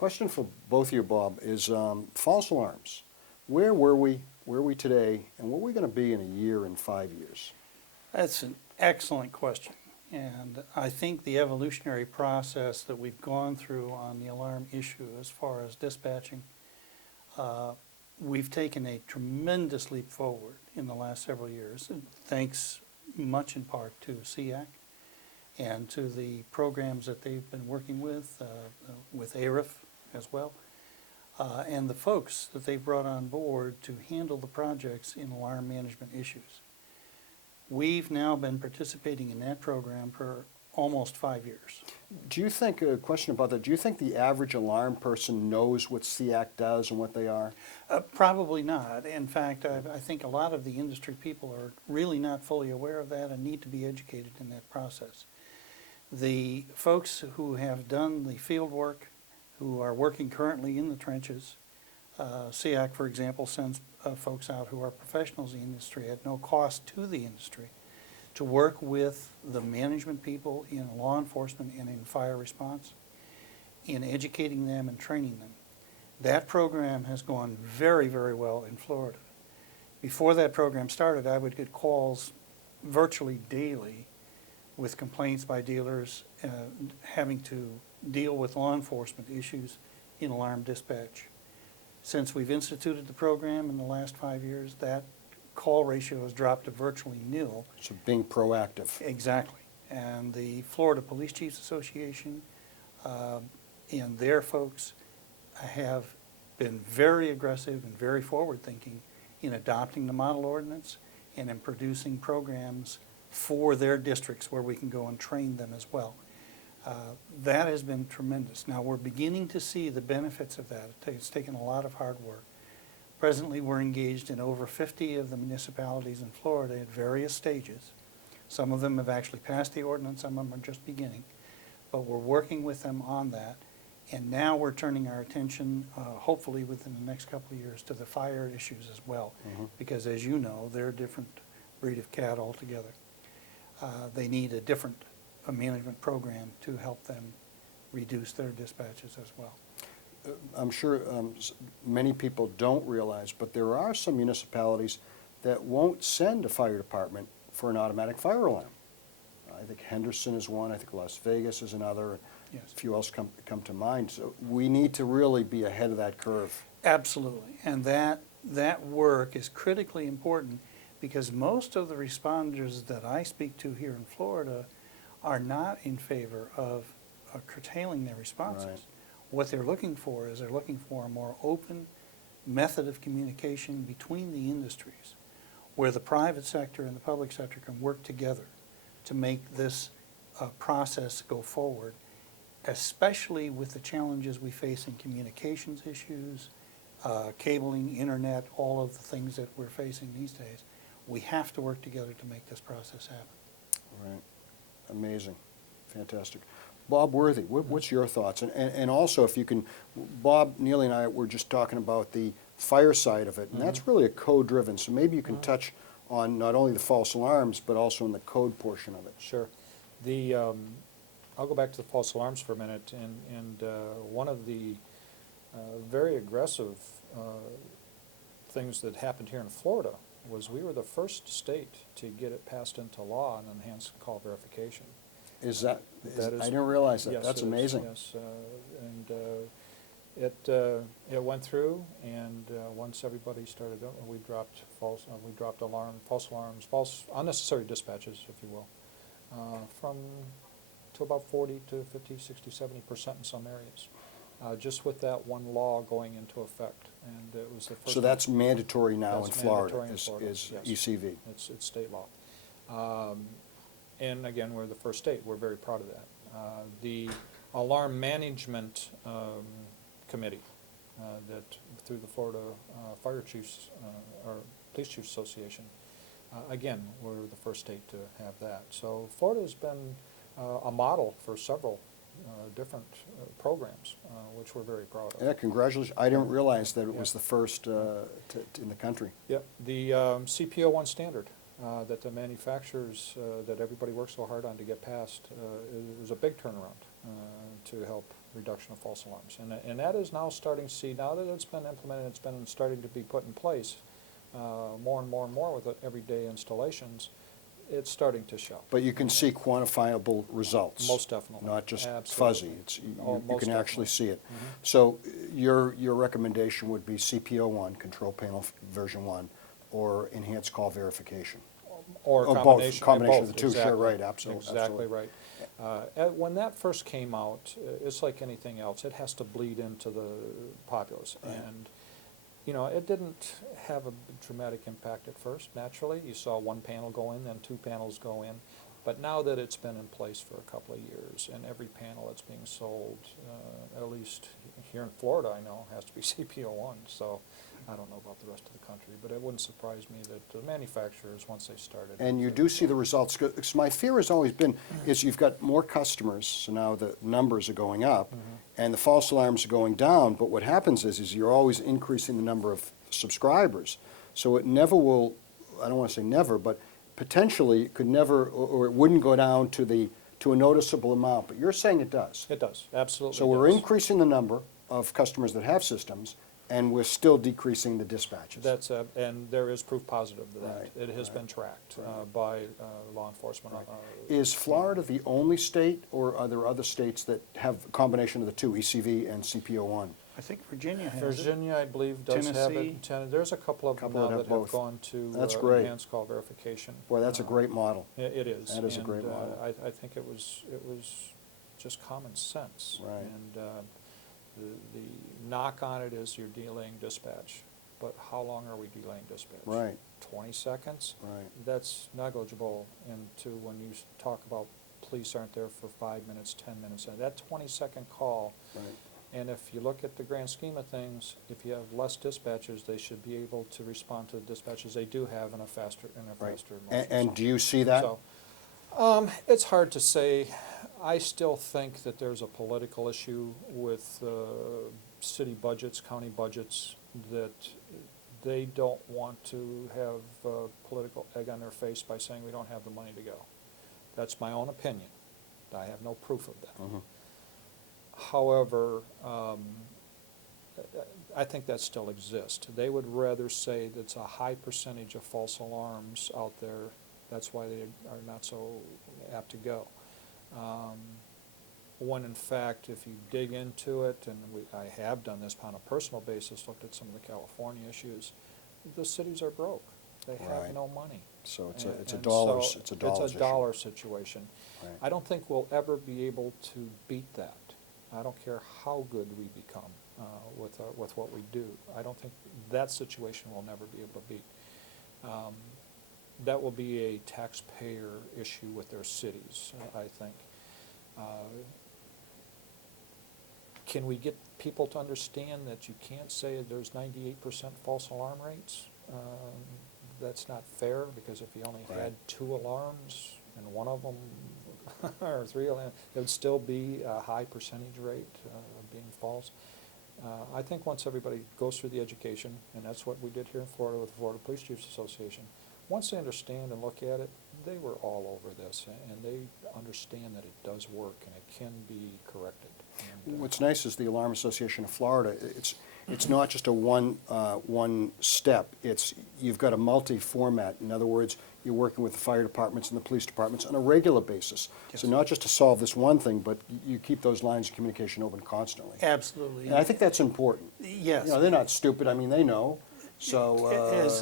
Question for both of you, Bob, is false alarms. Where were we? Where are we today? And where are we going to be in a year and 5 years? That's an excellent question. And I think the evolutionary process that we've gone through on the alarm issue as far as dispatching, we've taken a tremendous leap forward in the last several years, thanks much in part to SEAC and to the programs that they've been working with ARIF as well, and the folks that they've brought on board to handle the projects in alarm management issues. We've now been participating in that program for almost 5 years. Do you think, a question about that, do you think the average alarm person knows what SEAC does and what they are? Probably not. In fact, I think a lot of the industry people are really not fully aware of that and need to be educated in that process. The folks who have done the field work, who are working currently in the trenches, SEAC, for example, sends folks out who are professionals in the industry at no cost to the industry to work with the management people in law enforcement and in fire response, in educating them and training them. That program has gone very, very well in Florida. Before that program started, I would get calls virtually daily with complaints by dealers having to deal with law enforcement issues in alarm dispatch. Since we've instituted the program in the last 5 years, that call ratio has dropped to virtually nil. So being proactive. Exactly. And the Florida Police Chiefs Association and their folks have been very aggressive and very forward-thinking in adopting the model ordinance and in producing programs for their districts where we can go and train them as well. That has been tremendous. Now we're beginning to see the benefits of that. It's taken a lot of hard work. Presently we're engaged in over 50 of the municipalities in Florida at various stages. Some of them have actually passed the ordinance, some of them are just beginning. But we're working with them on that. And now we're turning our attention, hopefully within the next couple of years, to the fire issues as well. Because as you know, they're a different breed of cat altogether. They need a different management program to help them reduce their dispatches as well. I'm sure many people don't realize, but there are some municipalities that won't send a fire department for an automatic fire alarm. I think Henderson is one, I think Las Vegas is another, Yes. a few else come to mind. So we need to really be ahead of that curve. Absolutely, and that work is critically important because most of the responders that I speak to here in Florida are not in favor of curtailing their responses. Right. What they're looking for is they're looking for a more open method of communication between the industries where the private sector and the public sector can work together to make this process go forward, especially with the challenges we face in communications issues, cabling, internet, all of the things that we're facing these days. We have to work together to make this process happen. Right. Amazing. Fantastic. Bob Worthy, what's your thoughts? And also, if you can, Bob, Neely and I were just talking about the fire side of it, and that's really a code-driven, so maybe you can touch on not only the false alarms, but also in the code portion of it. Sure. I'll go back to the false alarms for a minute, and one of the very aggressive things that happened here in Florida was we were the first state to get it passed into law on enhanced call verification. Is that, That is, I didn't realize that. yes, That's it is, amazing. yes, it went through, and once everybody started, we dropped false alarms, false unnecessary dispatches, if you will, from to about 40 to 50, 60, 70% in some areas, just with that one law going into effect. And it was the first. So that's mandatory now in That's Florida, mandatory in Florida, is yes. ECV. It's state law. And again, we're the first state. We're very proud of that. The Alarm Management Committee that through the Florida Fire Chiefs or Police Chiefs Association, again, we're the first state to have that. So Florida has been a model for several different programs, which we're very proud of. Yeah, congratulations. I didn't realize that it was the first in the country. Yep. The CPO1 standard that the manufacturers, that everybody works so hard on to get passed, it was a big turnaround. to help reduction of false alarms. And that is now starting to see, now that it's been implemented, it's been starting to be put in place more and more and more with the everyday installations, it's starting to show. But you can see quantifiable results. Most definitely. Not just Absolutely. fuzzy. It's, Oh, you most can actually definitely. see it. Mhm. So your recommendation would be CPO1, Control Panel version 1, or Enhanced Call Verification? Or Or a both, combination. combination of both, the two, sure, exactly. right, absolutely, Exactly absolutely. right. When that first came out, it's like anything else, it has to bleed into the populace. Right. And, you know, it didn't have a dramatic impact at first, naturally. You saw one panel go in, then two panels go in. But now that it's been in place for a couple of years, and every panel that's being sold, at least here in Florida, I know, has to be CPO1, so I don't know about the rest of the country, but it wouldn't surprise me that the manufacturers, once they started. And you do see the results, because my fear has always been, is you've got more customers, so now the numbers are going up, and the false alarms are going down, but what happens is you're always increasing the number of subscribers. So it never will, I don't want to say never, but potentially it could never, or it wouldn't go down to a noticeable amount, but you're saying it does. It does, absolutely So we're does. increasing the number of customers that have systems, and we're still decreasing the dispatches. That's, and there is proof positive to that. Right, It has right, been tracked right. by law enforcement. Right. Is Florida the only state, or are there other states that have a combination of the two, ECV and CPO1? I think Virginia has it. Virginia, I believe, does have Tennessee. it. There's a couple of them Couple now that have that have both. gone to That's great. enhanced call verification. Boy, that's a great model. It is. That is a great And, model. I think it was just common sense. Right. And the knock on it is you're delaying dispatch. But how long are we delaying dispatch? Right. 20 seconds? Right. That's negligible into when you talk about police aren't there for 5 minutes, 10 minutes. And that 20-second call, Right. and if you look at the grand scheme of things, if you have less dispatchers, they should be able to respond to the dispatches they do have in a faster, Right. motion. And do you see that? So, it's hard to say. I still think that there's a political issue with city budgets, county budgets, that they don't want to have political egg on their face by saying we don't have the money to go. That's my own opinion. I have no proof of that. Mhm. However, I think that still exists. They would rather say that it's a high percentage of false alarms out there. That's why they are not so apt to go. When in fact, if you dig into it, and I have done this on a personal basis, looked at some of the California issues, the cities are broke. They have Right. no money. So it's And- a and dollars, so it's a dollars issue. dollar situation. Right. I don't think we'll ever be able to beat that. I don't care how good we become with what we do. I don't think that situation will never be able to beat. That will be a taxpayer issue with their cities, I think. Can we get people to understand that you can't say there's 98% false alarm rates? That's not fair, because if you only Right. had 2 alarms and one of them, or 3 alarms, it would still be a high percentage rate of being false. I think once everybody goes through the education, and that's what we did here in Florida with the Florida Police Chiefs Association, once they understand and look at it, they were all over this, and they understand that it does work and it can be corrected. And, What's nice is the Alarm Association of Florida, it's not just a one step. You've got a multi-format. In other words, you're working with the fire departments and the police departments on a regular basis. So Yes. not just to solve this one thing, but you keep those lines of communication open constantly. Absolutely. And I think that's important. Yes. You know, they're not stupid, I mean, they know, so.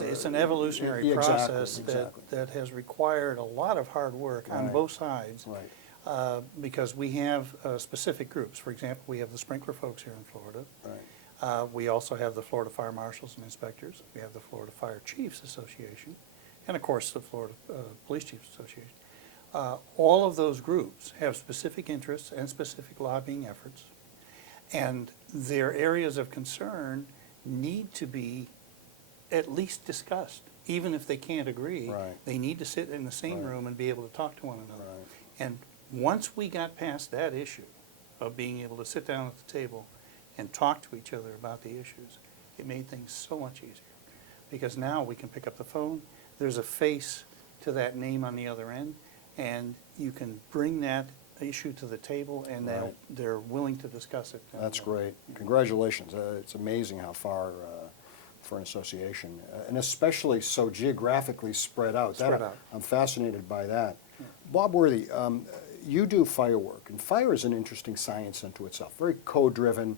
It's an evolutionary yeah, exactly, process exactly. that has required a lot of hard work on Right. both sides. Right, Because we have specific groups. For example, we have the sprinkler folks here in Florida. right. We also have the Florida Fire Marshals and Inspectors. We have the Florida Fire Chiefs Association. And of course, the Florida Police Chiefs Association. All of those groups have specific interests and specific lobbying efforts. And their areas of concern need to be at least discussed. Even if they can't agree, Right. they need to sit in the same Right. room and be able to talk to one another. Right. And once we got past that issue of being able to sit down at the table and talk to each other about the issues, it made things so much easier. Because now we can pick up the phone, there's a face to that name on the other end, and you can bring that issue to the table, and Right. they're willing to discuss it. And, That's great. Congratulations. It's amazing how far for an association, and especially so geographically spread out. Spread out. I'm fascinated by that. Bob Worthy, you do fire work, and fire is an interesting science unto itself, very code-driven.